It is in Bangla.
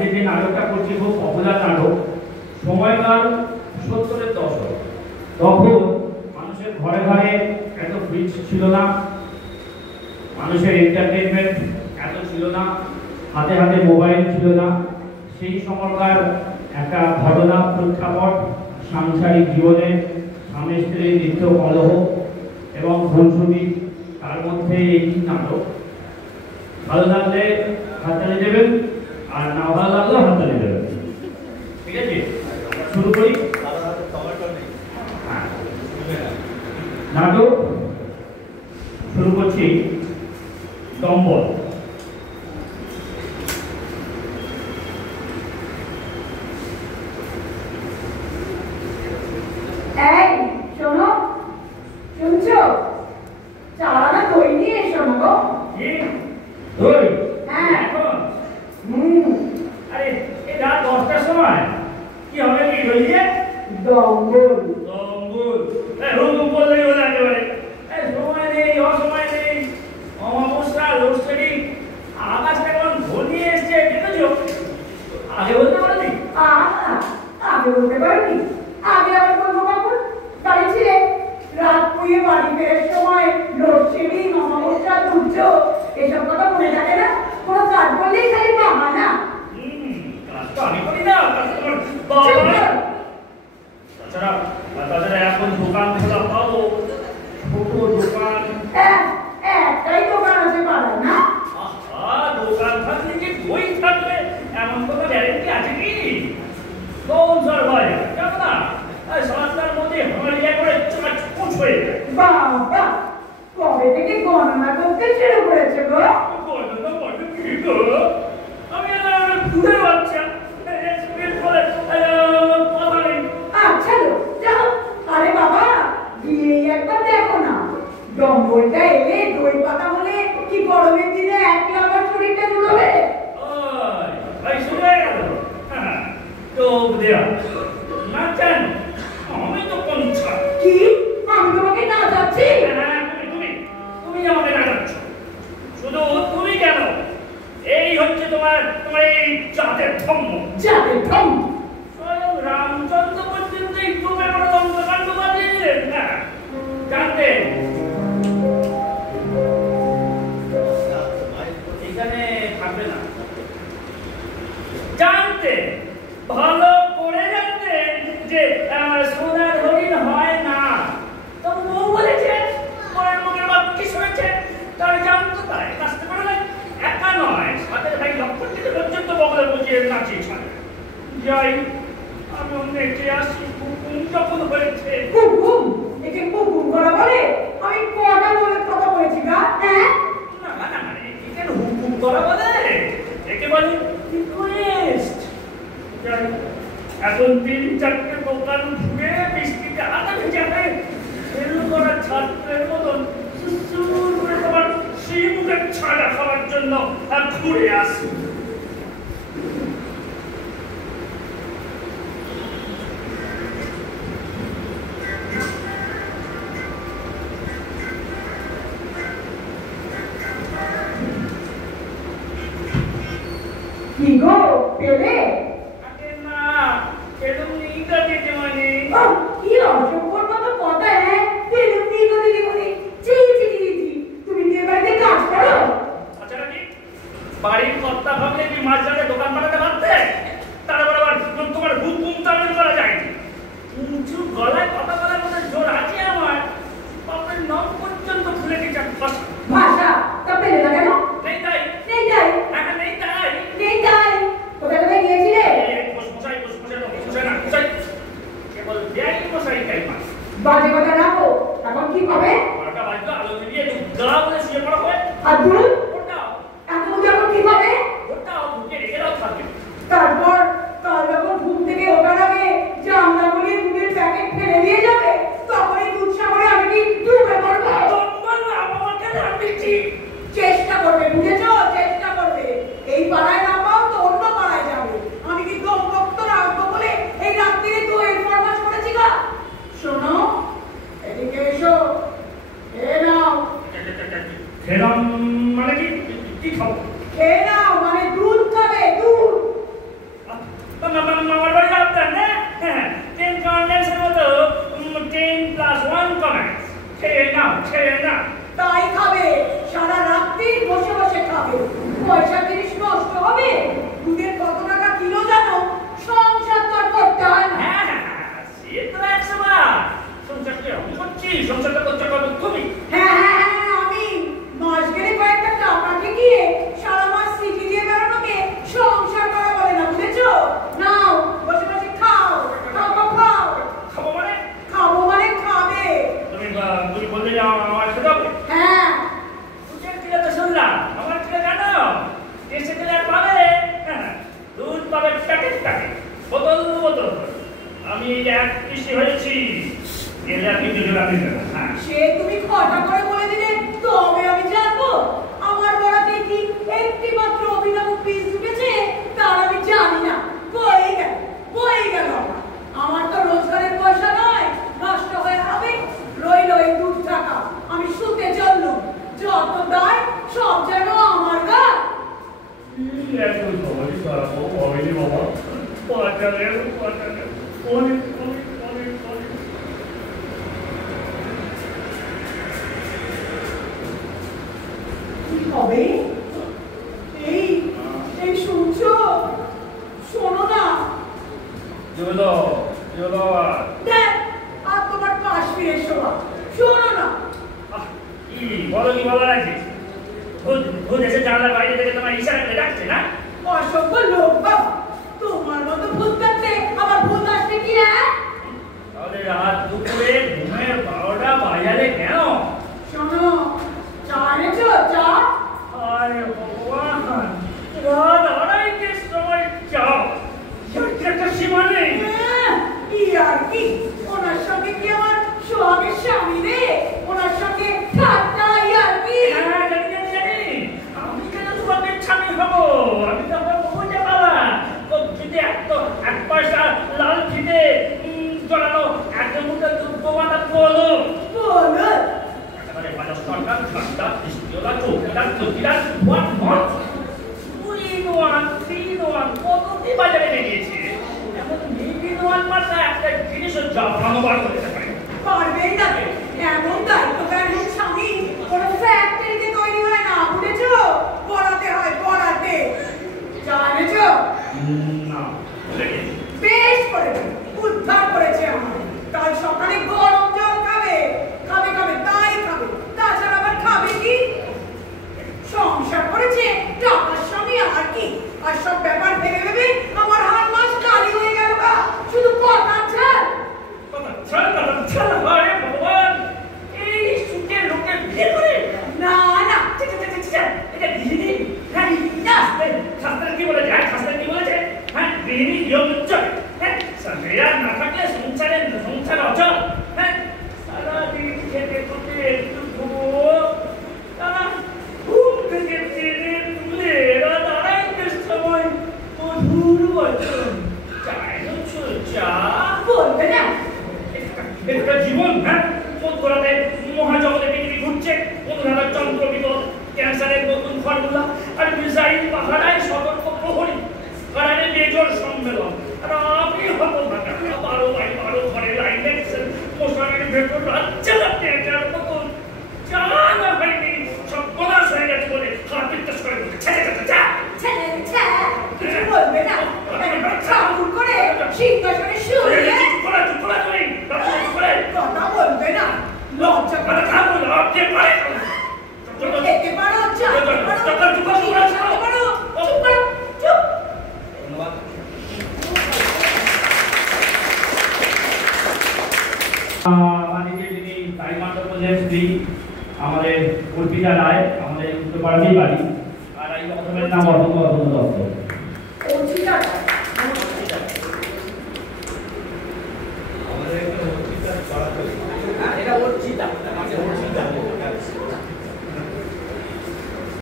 যে নাটকটা করছি খুব পপুলার নাটক। সময়কাল 70-এর দশক। তখন মানুষের ঘরে ঘরে এত ফ্রিজ ছিল না, মানুষের এন্টারটেনমেন্ট এত ছিল না, হাতে হাতে মোবাইল ছিল না। সেই সময়কার একটা ঘটনা প্রেক্ষাপট, সাংসারিক জীবনে স্বামী স্ত্রীর নিত্য কলহ এবং খুনসুটি, তার মধ্যে এই নাটক। ভালো লাগলে হাততালি দেবেন, আর না ভালো লাগলে হাততালি দেবেন। ঠিক আছে, শুরু করি। নাটক শুরু করছি। দম্বল। এই শোনো, শুনছো? চালানা দই নিয়ে এসো না গো। দই? হ্যাঁ। এখন? আরে এই রাত 10টার সময় কি হবে কি দই দিয়ে? দম্বল। দম্বল? হুকুম করলেই হলো একেবারে। সময় নেই, অসময় নেই, অমাবস্যা, লোডশেডিং, আকাশটা কেমন ঘনিয়ে এসছে দেখেছো? আগে বলতে পারলি? আগে বলতে পারবি? আগে আবার বলবো কখন? বাড়ি ছিলে, রাত পুয়ে বাড়ি ফেরার সময় লোডশেডিং, অমাবস্যা, দুর্যোগ এসব কথা মনে থাকে না? কোনো কাজ করলেই খালি বাহানা। কাজ তো আমি করি না, কাজ তো আমার বাবা। তাছাড়া এখন দোকান খোলা পাবো, ছোট দোকান। একটাই দোকান আছে পাড়ায় না? দোকান থাকলে কি বই থাকবে এমন কোনো গ্যারেন্টি আছে কি? সংসার হয় কেমন না? সস্তার মধ্যে হলিয়া করে চাচপুচ হয়ে যায়। বাবা, কবে থেকে গণনা করতে শুরু করেছে গো? গণনা করতে কি গো? আমি ঘুরে বাচ্চা কথা নেই। আচ্ছা গো, যাও। আরে বাবা, গিয়ে একবার দেখো না, ডম্বলটা এলে দই পাতা হলে কি গরমের দিনে একলা আমার শরীরটা জুড়বে? ভাই শুনে গেল তো দেয়া না জান, আমি তো পঞ্চা। কি? আমি তোমাকে না যাচ্ছি? তুমি আমাকে না যাচ্ছ। শুধু তুমি কেন, এই হচ্ছে তোমার এই জাতের ধর্ম। জাতের ধর্ম? স্বয়ং রামচন্দ্র পর্যন্ত এই তুমি বড় দণ্ডকাণ্ড বাজিয়েছিলেন না জানতে? এখানে থাকবে না জানতে, ভালো করে জানতে যে সোনার হরিণ হয় না। তবু বউ বলেছে, পরের মুখের বাক্যি শুনেছে, তার জানতো তাই কাজটা করে একা নয়, সাথে ভাই লক্ষণ থেকে পর্যন্ত বগলে বুঝিয়ে নাচিয়ে ছাড়ে। যাই, আমি নেচে আসি। হুকুম যখন হয়েছে। হুকুম? একে হুকুম করা বলে? আমি কটা বলে কথা বলেছি গা? হ্যাঁ? না না না, একে হুকুম করা বলে, একে বলে রিকোয়েস্ট। যাই, এখন 3-4টে দোকান ঘুরে বৃষ্টিতে আধা ভেজে হয়ে ফেল করা ছাত্রের মতন সুসুর করে তোমার সেই মুখের ছাড়া খাওয়ার জন্য ঘুরে আসি। কি গো, পেলে? আরে না, এরকম নেই তো দিদিমণি। কি অসম্ভব মতো কথা! হ্যাঁ, পেলুম নেই গো দিদিমণি। ছি ছি ছি ছি, তুমি কি এ বাড়িতে কাজ করো? আচ্ছা নাকি বাড়ির কর্তা ভাবলে কি মাছ জালে দোকান পাঠাতে পারতে? তারপর আবার তোমার হুকুম তামিল করা যায়। উঁচু গলায় কথা বলার মতো জোর আছে আমার, বাপের নাম পর্যন্ত ভুলে গেছে ভাষা। ভাষা? তা পেলে না কেন? নেই তাই? নেই তাই? এখন নেই তাই? নেই তাই? কোথায় কোথায় গিয়েছিলে? মশাই না মশাই, কেবল বেআই মশাই তাই মাস। বাজে কথা রাখো, এখন কি হবে? 12টা বাজলো, আলো দিয়ে গা বলে শুয়ে পড়া হয়। আর দুধ? ওটাও এখন এখন কি হবে? ঢুকে রেখে দাও থাকবে। ছেড়ে না। তাই খাবে, সারা রাত্রি বসে বসে খাবে। পয়সা জিনিস নষ্ট হবে। দুধের কত টাকা কিলো জানো? সংসার তো আর করতে হয় না। হ্যাঁ হ্যাঁ হ্যাঁ, সে তো 100 বার। সংসারটা আমি করছি, সংসারটা করতে পারবে তুমি। হ্যাঁ হ্যাঁ হ্যাঁ, আমি মাস গেলে কয়েকটা টাকা ঠেকিয়ে সারা মাস সিটি দিয়ে বেড়ানোকে সংসার করা বলে না, বুঝেছো? নাও বসে বসে খাও, খাও খাও খাও। খাবো মানে? খাবো মানে খাবে। তুমি বললে যে আমার সাথে হবে? হ্যাঁ, দুধের কিলো তো শুনলাম, আমার কিলো জানো? দেশে গেলে আর পাবে? হ্যাঁ, দুধ পাবে প্যাকেট প্যাকেট, বোতল বোতল। আমি এক কৃষি হয়েছি, গেলে আপনি দুজন আপনি দেবেন। হ্যাঁ, সে তুমি কটা করে বলে দিলে তবে আমি জানবো। আমার বড়াতে কি একটি মাত্র অভিনব পিস ঢুকেছে তার আমি জানি না। বই গেল আমার তো রোজগারের পয়সা নয়, নষ্ট হয়ে হবে। রইল এই দুধ টাকা, আমি শুতে চললুম। যত দায় সব যেন আমার গা। একদম সবাই খারাপ হবেনি বাবা। বাঁচালে বাঁচালে অনেক অনেক অনেক অনেক। কি হবে? এই এই শুনছো? শোনো না। দেখ, আর তোমার পাশ ফিরে শোয়া। শোনো না। কি বলো, কি বলার আছে? ভূত এসে জানলার বাইরে থেকে তোমার ইশারা করে ডাকছে না? অসভ্য লোক বাবা, তোমার মতো ভূত থাকতে আবার ভূত আসবে কি? হ্যাঁ, তাহলে রাত দুপুরে ঘুমের 12টা বাজালে কেন? শোনো, চা এনেছো? চা? আরে ভগবান, রাত 2:30টার সময় যাও, একটা সীমা নেই। কি আর কি, ওনার সঙ্গে কি আমার সোহাগের স্বামী রে? ওনার সঙ্গে ঠাট্টা আর কি? হ্যাঁ, জানি। আমি কেন তোমাকে স্বামী হবো? আমি তো আমার বুঝে পালা। তো যদি এক পয়সা লাল ফিতে জড়ানো একদম দুধ বলো। একেবারে বাজার সরকার ঠান্ডা বৃষ্টিওলা চৌকিদার চৌকিদার 3-in-1 কত কি বাজারে বেরিয়েছে। এমন 3-in-1 মাত্রা একটা জিনিসও জাফরানো বার করতে পারে। পারবেই না। এমন দায়িত্বজ্ঞানী স্বামী কোনো ফ্যাক্টরিতে তৈরি হয় না, বুঝেছো? পড়াতে হয়, পড়াতে। চা এনেছো? না, বেশ করেছে, উদ্ধার করেছে আমার। কাল সকালে গরম জল খাবে, খাবে খাবে তাই খাবে। তাছাড়া আবার খাবে কি? সংসার করেছে টাকার স্বামী আর কি। আর সব ব্যাপার ভেবে ভেবে আমার হাত মাস কালি হয়ে গেল। শুধু কথা ছাড়। আরে ভগবান, এই সুখে লোকে বিয়ে করে? না না, এটা গৃহিণী? হ্যাঁ, শাস্ত্রে কি বলেছে? শাস্ত্রে কি বলেছে? হ্যাঁ, গৃহিণী নিয়ম চলে। হ্যাঁ, এরা না থাকলে সংসার অচল। হ্যাঁ, সারাদিন খেতে খুঁটে একটু ঘুমো, তারা ঘুম থেকে টেনে তুলে রাত 2:30টার সময় মধুর বচন। চায় না চা? বলবে না। একটা জীবন। হ্যাঁ, মধ্যরাতে মহাজগতে পৃথিবী ঘুরছে, মধুরাধার চন্দ্রবিদ, ক্যান্সারের নতুন ফর্মুলা, আর মিসাইল পাহারায় সতর্ক প্রহরী, কারণে মেজর সম্মেলন। আর আমি হতভাগা 12x12 ঘরে লাইন দেখছেন, মশারির ভেতর রাজ্যে রাত্রে এটার মতন চা না হয়নি, সব বলাস হয়ে গেছে বলে খারাপ বিশ্বাস করে বলছে কিছু বলবে না। ঠাকুর করে সিংহাসনে শুয়ে কথা বলবে না। লজ্জা করে খেতে পারো, চাইতে পারো, চুপ। আমাদের যিনি তাইমান্ড প্রজেক্ট স্ত্রী, আমাদের অর্পিতা রায়, আমাদের উত্তরপাড়াতেই বাড়ি। আর এই অথমের নাম অথম দত্ত।